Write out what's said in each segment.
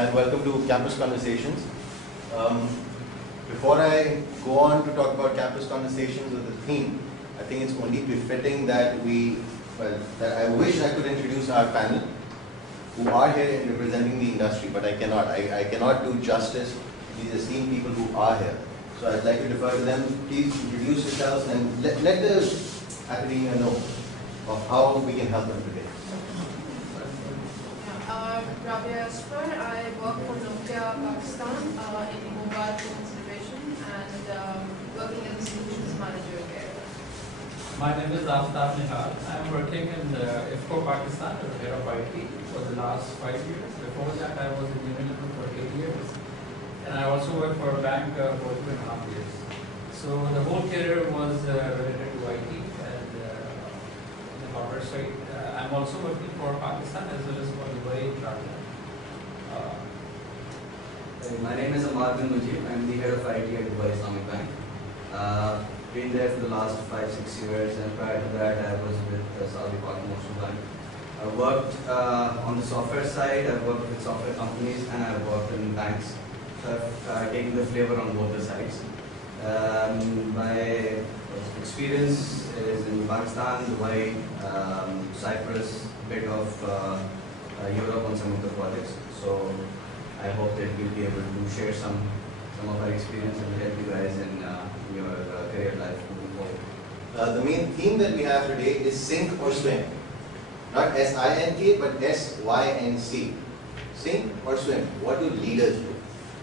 and welcome to Campus Conversations. Before I go on to talk about Campus Conversations with the theme, I think it's only befitting that that I wish I could introduce our panel, who are here representing the industry, but I cannot. I cannot do justice to these esteemed people who are here. So I'd like to defer to them. Please introduce yourselves and let the academia know of how we can help them today. Rabia Asfar, I work for Nokia Pakistan in the mobile phones division and working as a solutions manager there. My name is Aftab Nihal. I am working in IFCO Pakistan as head of IT for the last 5 years. Before that, I was in Unilever for 8 years. And I also worked for a bank for 2.5 years. So the whole career was related to IT and the corporate side. I'm also working for Pakistan as well as for Dubai and Jordan. My name is Amar bin Mujib. I'm the head of IT at Dubai Islamic Bank. Been there for the last 5-6 years, and prior to that I was with Saudi Pak Commercial Bank. I worked on the software side, I've worked with software companies, and I've worked in banks. So I've taken the flavor on both the sides. My experience is in Pakistan, Dubai, Cyprus, bit of Europe on some of the projects. So I hope that we'll be able to share some of our experience and help you guys in your career life moving forward. The main theme that we have today is sink or swim. Not S-I-N-K, but S-Y-N-C. Sink or swim. What do leaders do?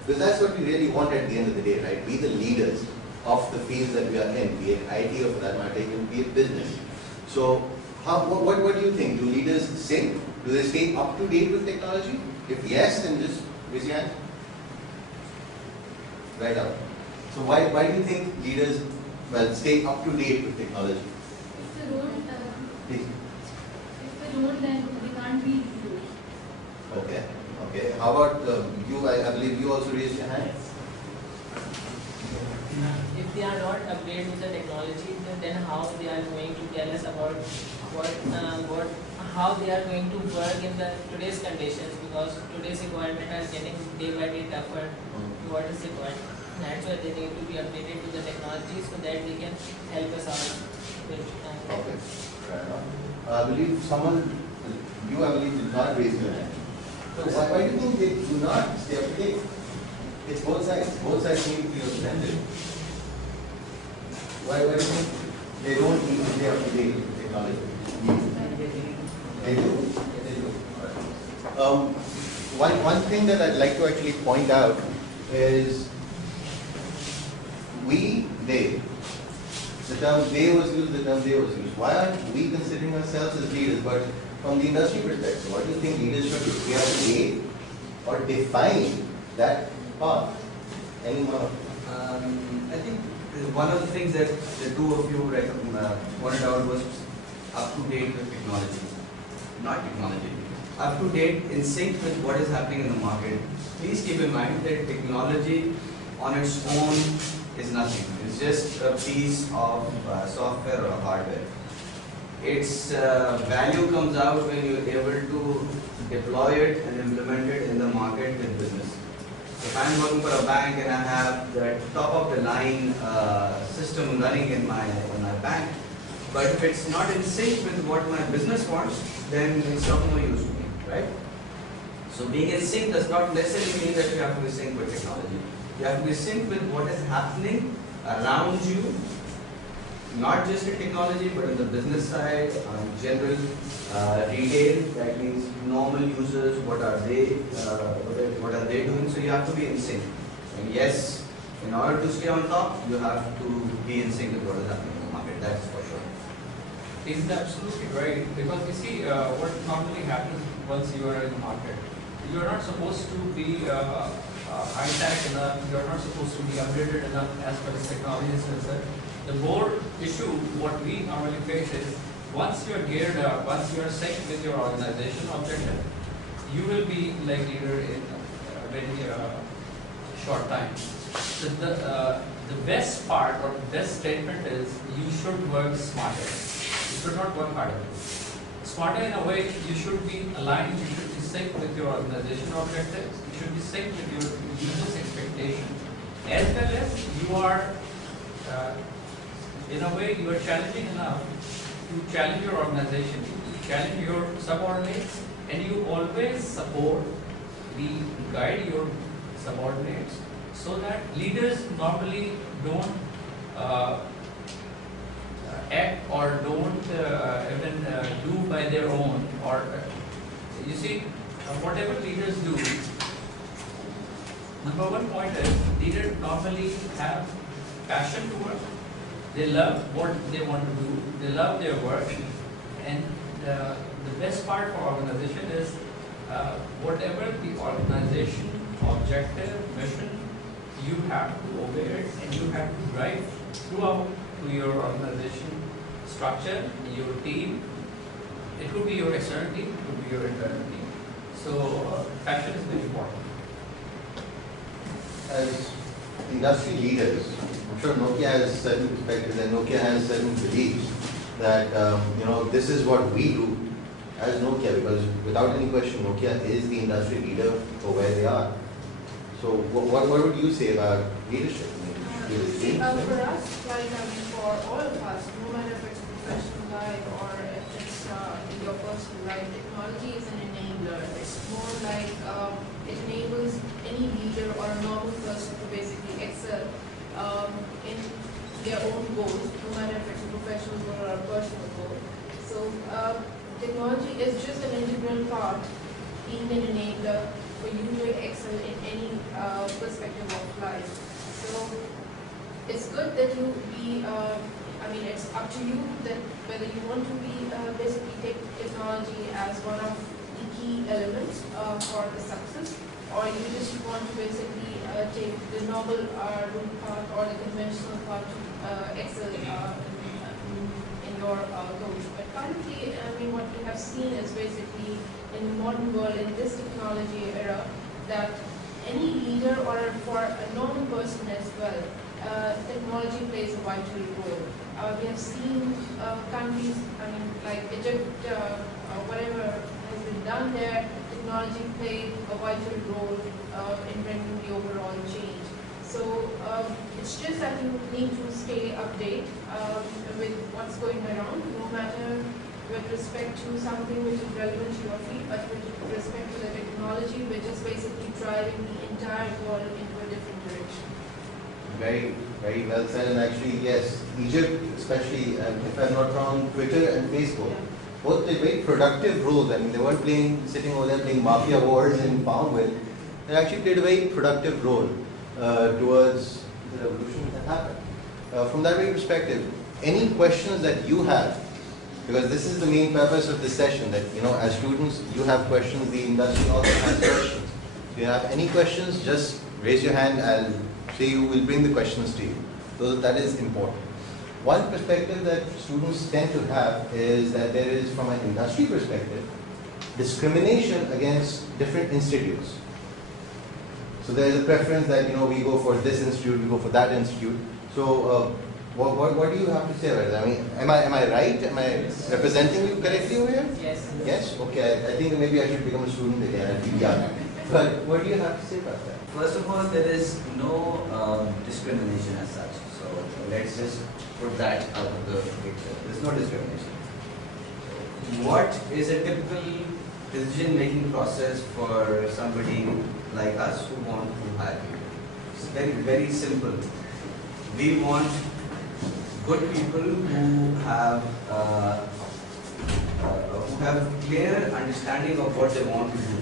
Because that's what we really want at the end of the day, right? Be the leaders of the fields that we are in, be it IT or for that matter, even be it business. So, what do you think? Do leaders sink? Do they stay up to date with technology? If yes, then just raise your hand. Right out. So why do you think leaders stay up to date with technology? If they don't, Please. then they can't be leaders. Okay. Okay. How about you? I believe you also raised your hand. If they are not updated with the technology, then how they are going to tell us about how they are going to work in the today's conditions, because today's requirement are getting day by day tougher. What is required? That's why they need to be updated to the technology so that they can help us out with Okay. Fair enough. I believe you did not raise your hand. So why do you think they do not stay up to date? It's both sides. Both sides need to be represented. Why do you think they don't need to stay up to date with technology? They do. They do. One thing that I'd like to actually point out is they. The term they was used, the term they was used. Why aren't we considering ourselves as leaders? But from the industry perspective, what do you think leaders should do? We have to create or define that path. Anyone? I think one of the things that the two of you pointed out was up to date with technology. Not technology. Up to date, in sync with what is happening in the market. Please keep in mind that technology on its own is nothing. It's just a piece of software or hardware. Its value comes out when you're able to deploy it and implement it in the market with business. If I'm working for a bank and I have that top of the line system running in my bank, but if it's not in sync with what my business wants, then it's of no use to me, right? So being in sync does not necessarily mean that you have to be synced with technology. You have to be synced with what is happening around you, not just in technology, but in the business side, general retail. That means normal users. What are they doing? So you have to be in sync. And yes, in order to stay on top, you have to be in sync with what is happening in the market. That's for sure. Is absolutely right, because you see what normally happens once you are in the market. You are not supposed to be high-tech enough, you are not supposed to be updated enough as far as technology is concerned. The more issue, what we normally face is, once you are geared up, once you are synced with your organization objective, you will be like leader in a very short time. So the best part or the best statement is, you should work smarter. You should not work harder. Smarter in a way, you should be aligned, you should be synced with your organization objectives, it should be synced with your users' expectation, as well as you are, in a way, you are challenging enough to challenge your organization, to challenge your subordinates, and you always support, guide your subordinates, so that leaders normally don't act or don't even do by their own, or you see, whatever leaders do, number one point is leaders normally have passion to work. They love what they want to do. They love their work, and the best part for organization is whatever the organization objective, mission, you have to obey it, and you have to drive throughout to your organization structure, your team. It could be your external team, it could be your internal team. So passion is very important. As industry leaders, I'm sure Nokia has certain perspectives and Nokia has certain beliefs that this is what we do as Nokia, because without any question Nokia is the industry leader for where they are. So what would you say about leadership? For us, for all of us, no matter if it's a professional life or if it's in your personal life, technology is an enabler. It's more like it enables any leader or a normal person to basically excel in their own goals, no matter if it's a professional goal or a personal goal. So technology is just an integral part, being an enabler for you to excel in any perspective of life. So it's good that you be, it's up to you that whether you want to be basically take technology as one of the key elements for the success, or you just want to basically take the normal route path or the conventional path to excel in your goals. But currently, what we have seen is basically in the modern world, in this technology era, that any leader or for a normal person as well, technology plays a vital role. We have seen countries, like Egypt, whatever has been done there, technology played a vital role in bringing the overall change. So it's just that you need to stay updated with what's going around, no matter with respect to something which is relevant to your field, but with respect to the technology which is basically driving the entire world into a different direction. Very, very well said. And actually, yes, Egypt, especially, if I'm not wrong, Twitter and Facebook, both played very productive roles. They weren't sitting over there playing mafia wars in Farmville. They actually played a very productive role towards the revolution that happened. From that very perspective, any questions that you have, because this is the main purpose of this session, that as students you have questions, the industry also has questions. If you have any questions, just raise your hand. I'll say you will bring the questions to you. So that is important. One perspective that students tend to have is that there is, from an industry perspective, discrimination against different institutes. So there is a preference that we go for this institute, we go for that institute. So what do you have to say about it? Am I right? Am I representing you correctly over here? Yes. Yes? Okay, I think maybe I should become a student again. I feel young. But what do you have to say about that? First of all, there is no discrimination as such. So let's just put that out of the picture. There is no discrimination. What is a typical decision-making process for somebody like us who want to hire people? It's very, very simple. We want good people who have clear understanding of what they want to do.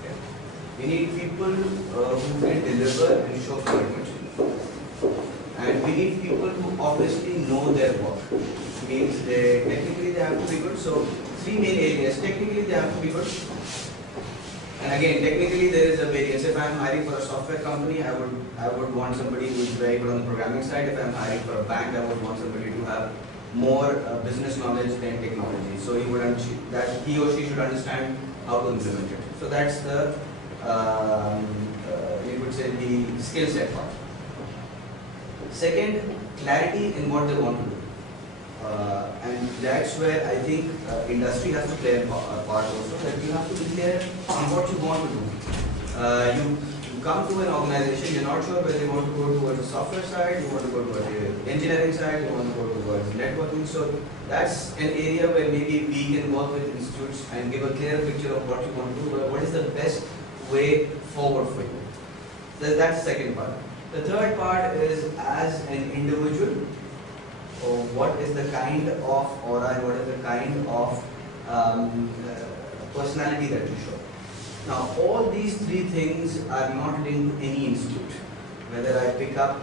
Okay? We need people who can deliver and show commitment. And we need people who obviously know their work. Means technically they have to be good. So three main areas. Technically they have to be good. And again, technically there is a variance. If I am hiring for a software company, I would want somebody who is very good on the programming side. If I am hiring for a bank, I would want somebody to have more business knowledge than technology. So he or she should understand how to implement it. So that's the you would say the skill set part. Second, clarity in what they want to do. And that's where I think industry has to play a part also, that you have to be clear on what you want to do. You come to an organization, you're not sure whether you want to go towards the software side, you want to go towards the engineering side, you want to go towards networking. So that's an area where maybe we can work with institutes and give a clear picture of what you want to do, what is the best way forward for you. That's the second part. The third part is, as an individual, what is the kind of aura and what is the kind of personality that you show. Now, all these three things are not linked to any institute. Whether I pick up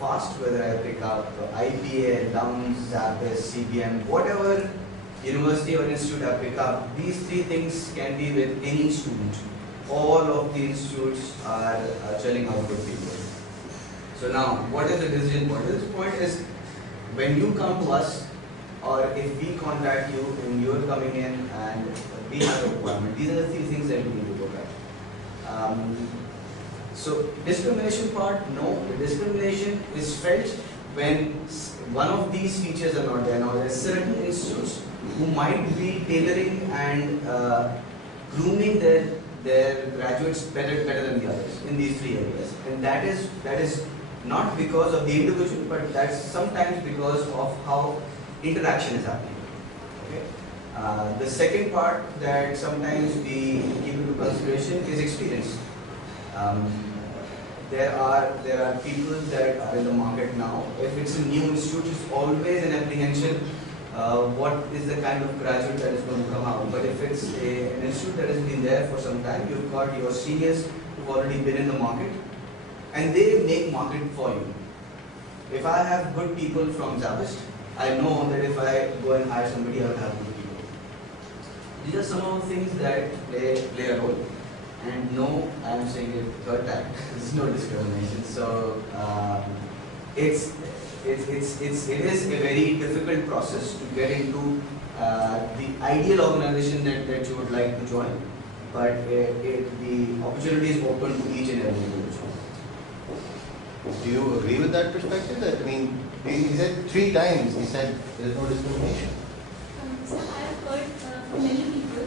FAST, whether I pick up IPA, LUMS, Zappis, CBM, whatever university or institute I pick up, these three things can be with any student. All of the institutes are churning out good people. So now, what is the decision point? The decision point is, when you come to us, or if we contact you and you're coming in and we have a requirement, these are the three things that we need to look at. So discrimination part, no. The discrimination is felt when one of these features are not there. Now there are certain institutes who might be tailoring and grooming their graduates better than the others in these three areas, and that is not because of the individual, but that's sometimes because of how interaction is happening. Okay. The second part that sometimes we keep into consideration is experience. There are people that are in the market now. If it's a new institute, it's always an apprehension. What is the kind of graduate that is going to come out? But if it's an institute that has been there for some time, you've got your seniors who've already been in the market, and they make market for you. If I have good people from Zappis, I know that if I go and hire somebody, I will have good people. These are some of the things that play a role. And no, I am saying it third time, there's no discrimination. So it is a very difficult process to get into the ideal organization that you would like to join. But the opportunity is open to each and every individual. Do you agree with that perspective? That, I mean, he said 3 times, he said there is no discrimination. So I have heard from many people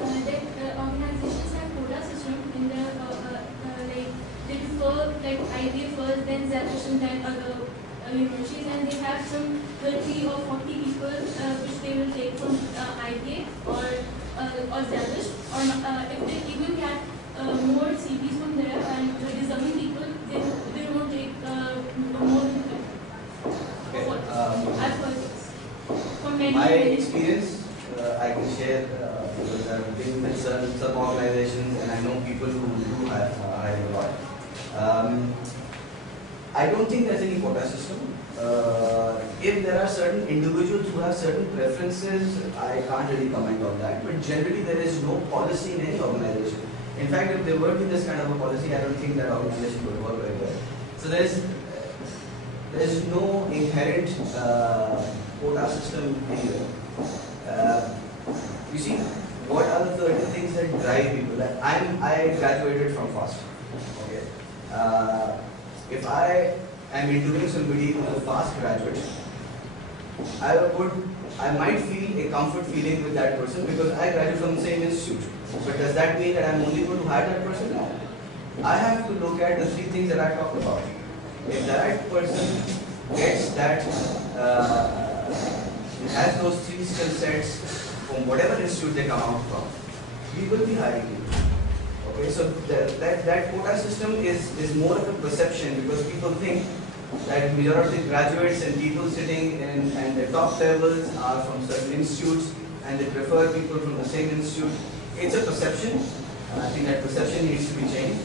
that organizations have quota system in the like they prefer like IBA first, then Zappis, and then other universities, and they have some 30 or 40 people which they will take from IBA or Zappis, or if they even get more CVs from there and deserving people, they won't take more than that. I've heard this from many. My experience, I can share because I've been with some organizations and I know people who do hire a lot. I don't think there's any quota system. If there are certain individuals who have certain preferences, I can't really comment on that. But generally, there is no policy in any organization. In fact, if there were to be this kind of a policy, I don't think that organization would work very well. So there's no inherent quota system anywhere. You see, what are the 30 things that drive people? Like I graduated from FAST. Okay. If I am interviewing somebody who is a FAST graduate, I might feel a comfort feeling with that person because I graduated from the same institute. But does that mean that I'm only going to hire that person? No. I have to look at the 3 things that I talked about. If that person gets that, has those 3 skill sets from whatever institute they come out from, we will be hiring you. Okay, so that quota system is more of a perception because people think that majority of graduates and people sitting in the top levels are from certain institutes and they prefer people from the same institute. It's a perception. I think that perception needs to be changed.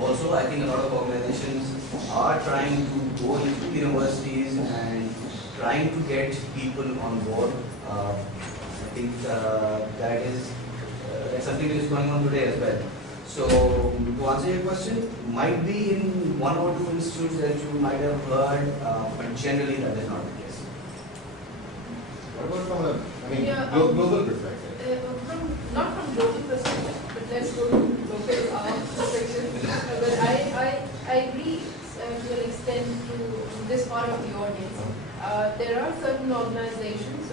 Also, I think a lot of organizations are trying to go into universities and trying to get people on board. I think that is something that is going on today as well. So, to answer your question, might be in 1 or 2 institutes that you might have heard, but generally that is not the case. What about from a Yeah, global perspective? Not from global perspective, but let's go to local perspective. But I agree to an extent to this part of the audience. There are certain organizations,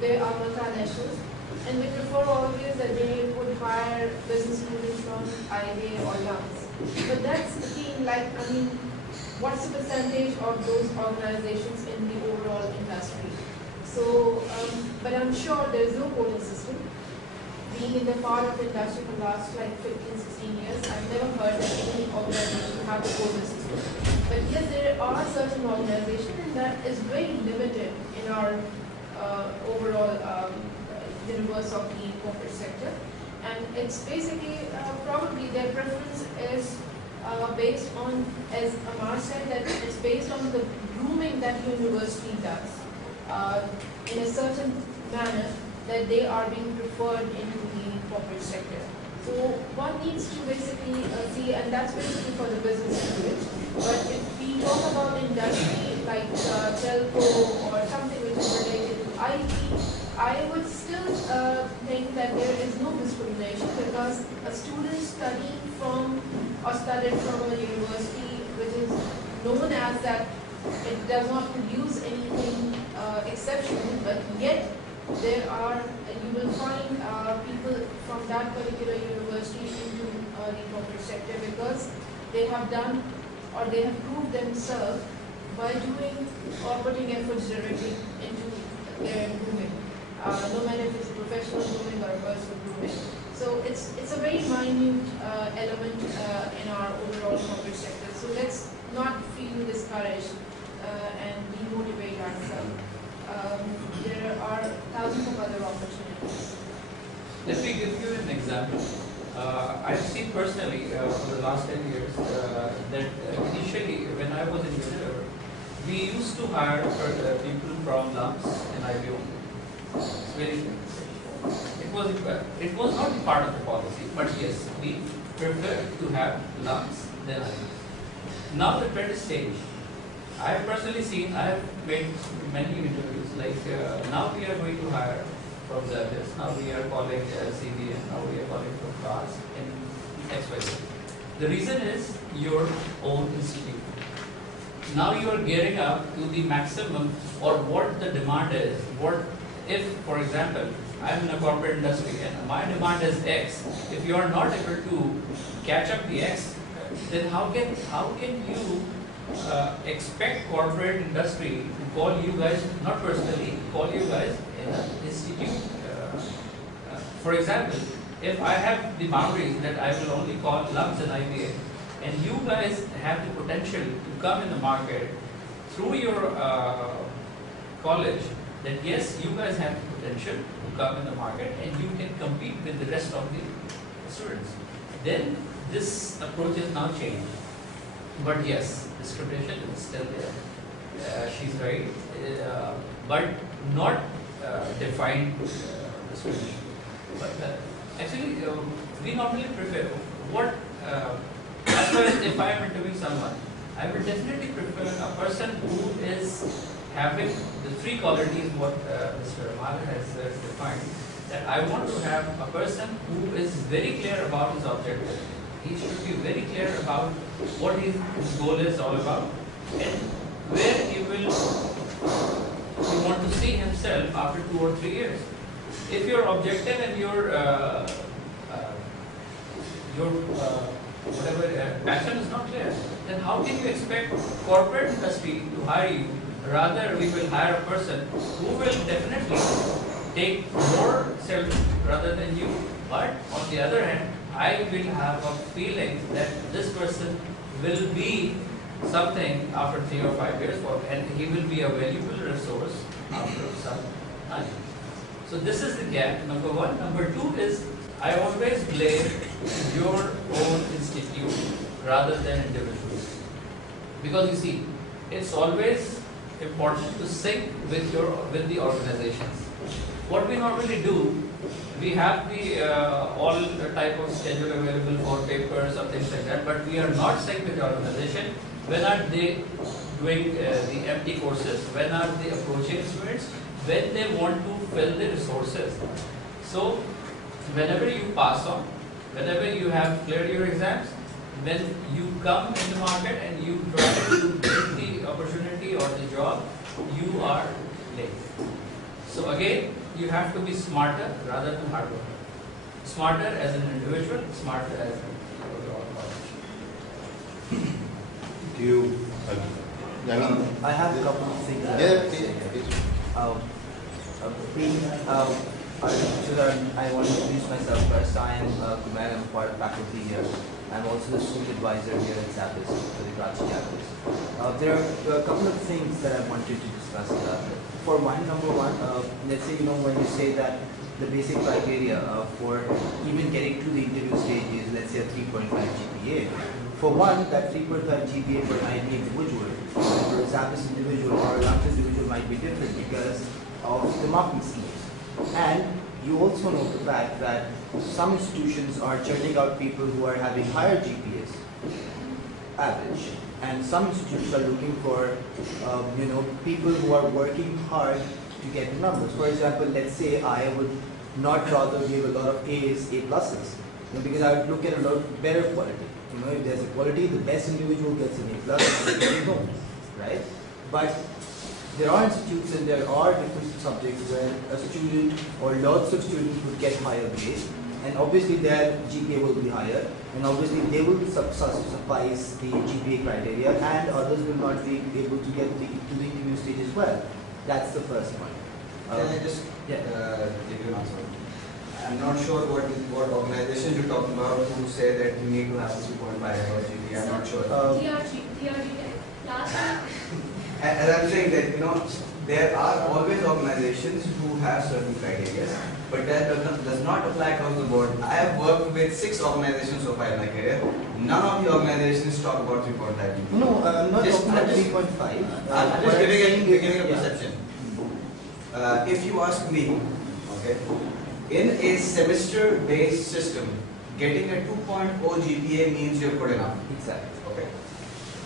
they are multinationals, and they prefer always that they would hire business students from IBA or LUMS. But that's the thing, like, I mean, what's the percentage of those organizations in the overall industry? So, but I'm sure there's no quoting system. Being in the part of the industry for the last like 15, 16 years, I've never heard that any organization have a quota system. But yes, there are certain organizations, and that is very limited in our overall universe of the corporate sector. And it's basically probably their preference is based on, as Amar said, that it's based on the grooming that university does in a certain manner, that they are being preferred into the corporate sector. So one needs to basically see, and that's basically for the business students. But if we talk about industry like telco or something which is related to IT, I would still think that there is no discrimination, because a student studying from or studied from a university which is known as that it does not produce anything exceptional, but yet there are, you will find people from that particular university into the corporate sector, because they have done or they have proved themselves by doing or putting efforts directly into their grooming, no matter if it's professional grooming or personal grooming. So it's a very minute element in our overall corporate sector. So let's not feel discouraged and demotivate ourselves. There are thousands of other opportunities. Let me give you an example. I've seen personally for the last 10 years that initially when I was in Unilever, we used to hire people from LUMS and IBO. It's very it was not part of the policy, but yes, we prefer to have LUMS than IBO. Now the trend is changed. I have personally seen, I have made many interviews, like now we are going to hire from Xerox, now we are calling CBN, now we are calling from CARS in XYZ. The reason is your own institute. Now you are gearing up to the maximum or what the demand is. What if, for example, I am in a corporate industry and my demand is X. If you are not able to catch up the X, then how can you expect corporate industry to call you guys, not personally, call you guys in an institute? For example, if I have the boundaries that I will only call LUMS and IBA, and you guys have the potential to come in the market through your college, that yes, you guys have the potential to come in the market and you can compete with the rest of the students, then this approach is now changed. But yes, discrimination is still there. She's right, but not defined discrimination. But actually, we normally prefer what, as far as if I am interviewing someone, I would definitely prefer a person who is having the three qualities what Mr. Amar has defined. That I want to have a person who is very clear about his objective. He should be very clear about what his goal is all about and where he want to see himself after 2 or 3 years. If your objective and your whatever passion is not clear, then how can you expect corporate industry to hire you? Rather, we will hire a person who will definitely take more salary rather than you. But on the other hand, I will have a feeling that this person will be something after 3 or 5 years, and he will be a valuable resource after some time. So this is the gap, number one. Number two is, I always blame your own institute rather than individuals. Because you see, it's always important to sync with the organizations. What we normally do, we have the all the type of schedule available for papers or things like that, but we are not synced with the organization. When are they doing the empty courses? When are they approaching students? When they want to fill the resources. So whenever you pass on, whenever you have cleared your exams, when you come in the market and you try to get the opportunity or the job, you are late. So again, you have to be smarter rather than hard worker. Smarter as an individual, smarter as an overall organization. Do you, I mean, I have a couple of things. yeah, please. I want to introduce myself first. I am Kumar, I'm part of faculty here. I'm also the student advisor here at SAPIS for the Karachi campus. There are a couple of things that I wanted to discuss. For one, number one, let's say, when you say that the basic criteria for even getting to the interview stage is, let's say, a 3.5 GPA. For one, that 3.5 GPA for an IB individual, for a SAPIS individual or a LUMS individual might be different because of the marking schemes. And you also know the fact that some institutions are churning out people who are having higher GPAs, average, and some institutions are looking for, people who are working hard to get numbers. For example, let's say I would not rather give a lot of A's, A pluses, because I would look at a lot better quality. If there's a quality, the best individual gets an A plus, and they don't, right? But there are institutes and there are different subjects where a student or lots of students would get higher grades, and obviously their GPA will be higher, and obviously they will suffice the GPA criteria, and others will not be able to get to the interview stage as well. That's the first one. Can I just give you an answer? I'm not sure what organization you're talking about who say that you need to have 3.5 or GPA. I'm not sure. As I'm saying that, there are always organizations who have certain criteria, but that does not apply across the board. I have worked with 6 organizations so far in my career. None of the organizations talk about 3.5 GPA. No, I'm not talking about 3.5. I'm just giving a perception. If you ask me, okay, in a semester-based system, getting a 2.0 GPA means you're good enough. Exactly. Okay.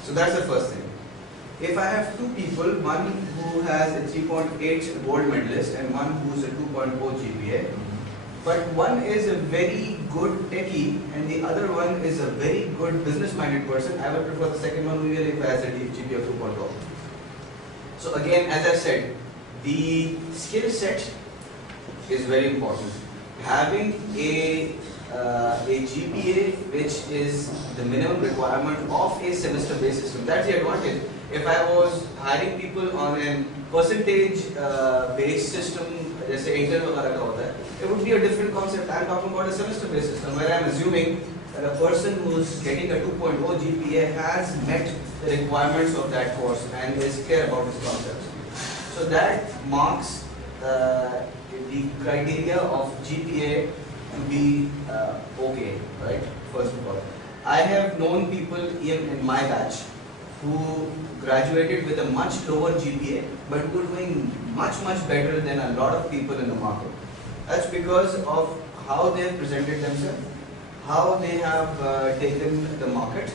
So that's the first thing. If I have 2 people, one who has a 3.8 gold medalist and one who's a 2.0 GPA, but one is a very good techie and the other one is a very good business-minded person, I would prefer the second one who really has a GPA of 2.0. So again, as I said, the skill set is very important. Having a GPA which is the minimum requirement of a semester-based system, that's the advantage. If I was hiring people on a percentage-based system, जैसे intern वगैरह का होता है, it would be a different concept. I'm talking about a semester-based system where I'm assuming that a person who's getting a 2.0 GPA has met the requirements of that course and is clear about his concepts. So that marks the criteria of GPA to be okay, right? First of all, I have known people in my batch who graduated with a much lower GPA but who are doing much better than a lot of people in the market. That's because of how they have presented themselves, how they have taken the market.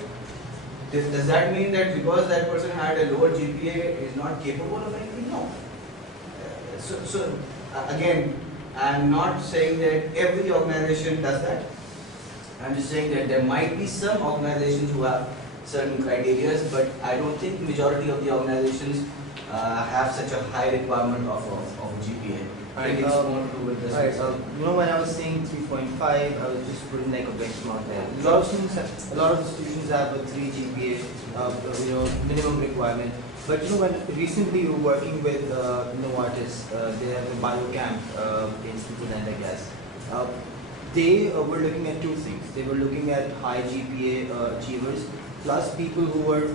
Does that mean that because that person had a lower GPA is not capable of anything? No. So again, I'm not saying that every organization does that. I'm just saying that there might be some organizations who have certain criteria, but I don't think majority of the organizations have such a high requirement of GPA. I think it's more to do with this. When I was saying 3.5, I was just putting like a benchmark there. A lot of institutions have a 3 GPA, minimum requirement. But when recently we were working with Novartis, they have a biocamp in Switzerland, I guess. They were looking at 2 things. They were looking at high GPA achievers, plus people who were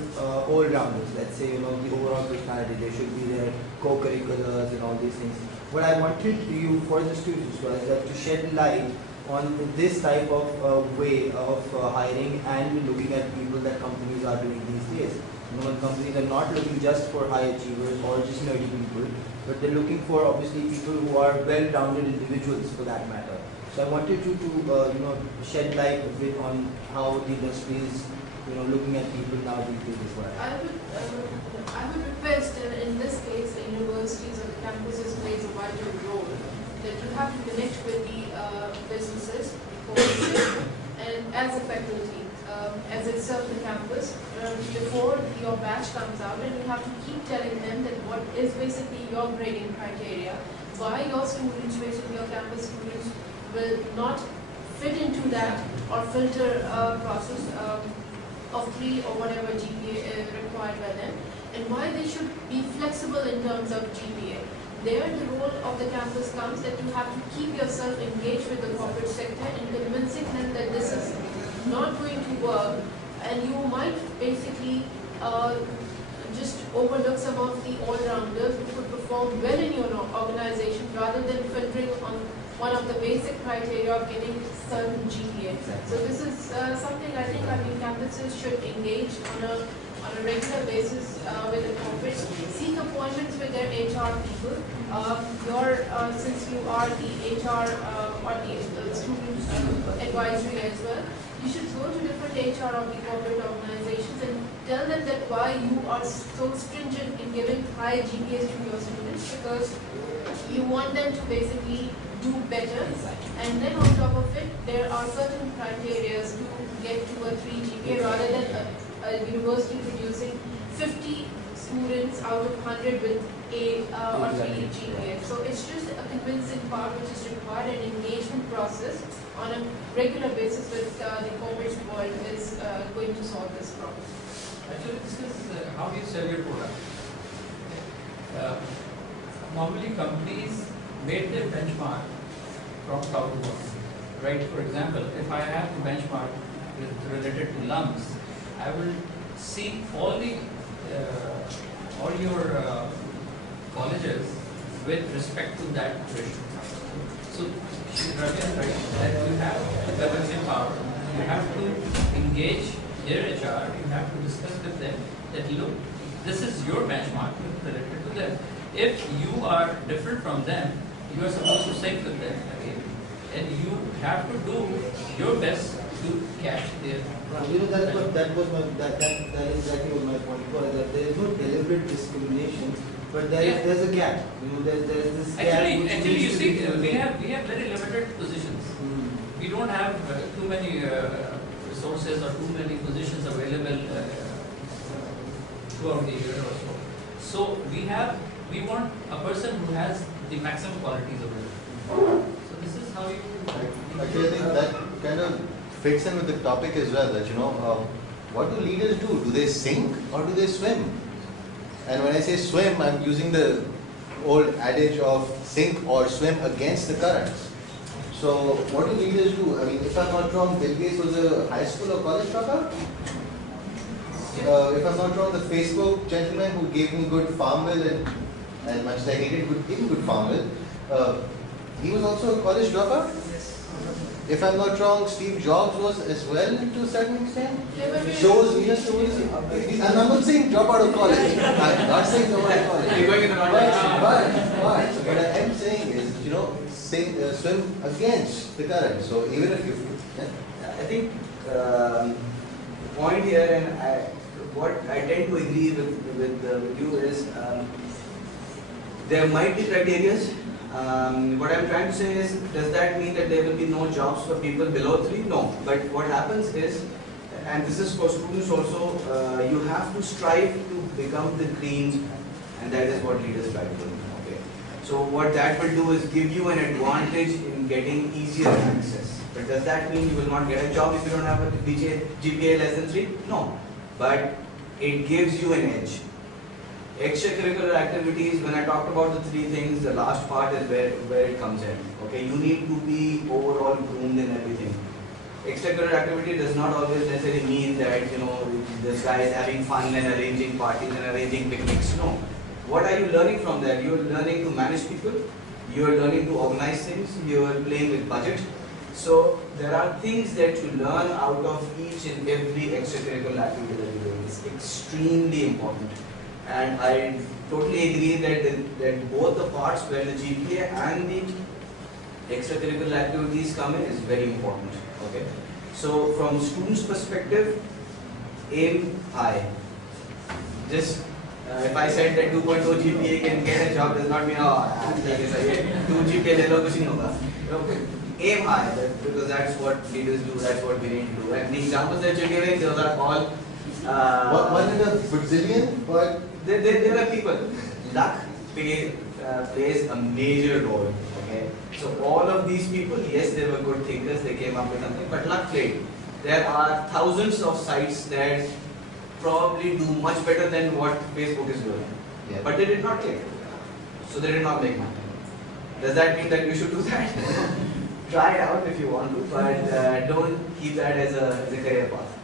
all-rounders. Let's say, the overall personality, they should be there, co-curriculars and all these things. What I wanted you for the students was that to shed light on this type of way of hiring and looking at people that companies are doing these days. When companies are not looking just for high achievers or just nerdy people, but they're looking for obviously people who are well-rounded individuals for that matter. So I wanted you to shed light a bit on how the industry is looking at people now these days as well. I would request that in this case the universities or the campuses plays a vital role, that you have to connect with the businesses, the courses, and as a faculty, as itself the campus, before your batch comes out, and you have to keep telling them that what is basically your grading criteria, why your students, basically your campus students, will not fit into that or filter process of 3 or whatever GPA required by them, and why they should be flexible in terms of GPA. There, the role of the campus comes that you have to keep yourself engaged with the corporate sector and convincing them that this is not going to work, and you might basically just overlook some of the all-rounders who could perform well in your organization rather than filtering on one of the basic criteria of getting certain GPA. So this is something I think campuses should engage on a regular basis with the corporates, seek appointments with their HR people. Since you are the HR or the student advisory as well, you should go to different HR of the corporate organizations and tell them that why you are so stringent in giving high GPAs to your students, because you want them to basically do better. And then on top of it, there are certain criteria to get to a 3 GPA rather than a university producing 50 students out of 100 with A or 3 GPA. So it's just a convincing part which is required, an engagement process on a regular basis with the corporate world is going to solve this problem. Actually, this is how you sell your product. Normally, companies made their benchmark from top to bottom. Right? For example, if I have to benchmark related to lumps, I will see all your colleges with respect to that ratio. So, Ravi is right that you have the convincing power. You have to engage their HR. You have to discuss with them that look, this is your benchmark related to them. If you are different from them, you are supposed to sync with them again, and you have to do your best to catch their. You know, that is exactly what my point was, that there is no deliberate discrimination, but there's a gap. You know, there's this gap. Actually, you see, we have very limited positions. We don't have too many resources or too many positions available throughout the year or so. So we want a person who has the maximum qualities available. So this is how you. Actually, I think that kind of fits in with the topic as well. That what do leaders do? Do they sink or do they swim? And when I say swim, I'm using the old adage of sink or swim against the currents. So what do leaders do? I mean, if I'm not wrong, Bill Gates was a high school or college dropout. If I'm not wrong, the Facebook gentleman who gave me good farm bill and much like he did give me good farm bill, he was also a college dropout. If I'm not wrong, Steve Jobs was as well to a certain extent. Shows, I'm not saying drop out of college. I'm not saying drop out of college. You're going in the wrong direction. But what I am saying is, swim against the current. So even if you, I think the point here, and what I tend to agree with you is there might be criteria. What I'm trying to say is, does that mean that there will be no jobs for people below 3? No. But what happens is, and this is for students also, you have to strive to become the cream, and that is what leaders try to do. Okay. So what that will do is give you an advantage in getting easier access. But does that mean you will not get a job if you don't have a GPA less than 3? No. But it gives you an edge. Extracurricular activities, when I talked about the 3 things, the last part is where it comes in. Okay, you need to be overall groomed in everything. Extracurricular activity does not always necessarily mean that, this guy is having fun and arranging parties and arranging picnics. No. What are you learning from that? You are learning to manage people, you are learning to organize things, you are playing with budget. So there are things that you learn out of each and every extracurricular activity that you do. It's extremely important. And I totally agree that both the parts, where the GPA and the extracurricular activities come in, is very important. Okay. So from students' perspective, aim high. Just if I said that 2.0 GPA can get a job, does not mean 2 GPA le lo kuch nahi hoga. aim high, because that's what leaders do, that's what we need to do. And the examples that you're giving, those are all. One in a bazillion, but There are people. Luck plays a major role. Okay, so all of these people, yes, they were good thinkers, they came up with something, but luck played. There are thousands of sites that probably do much better than what Facebook is doing, yeah. but they did not click, so they did not make money. Does that mean that you should do that? Try it out if you want to, but don't keep that as a career path.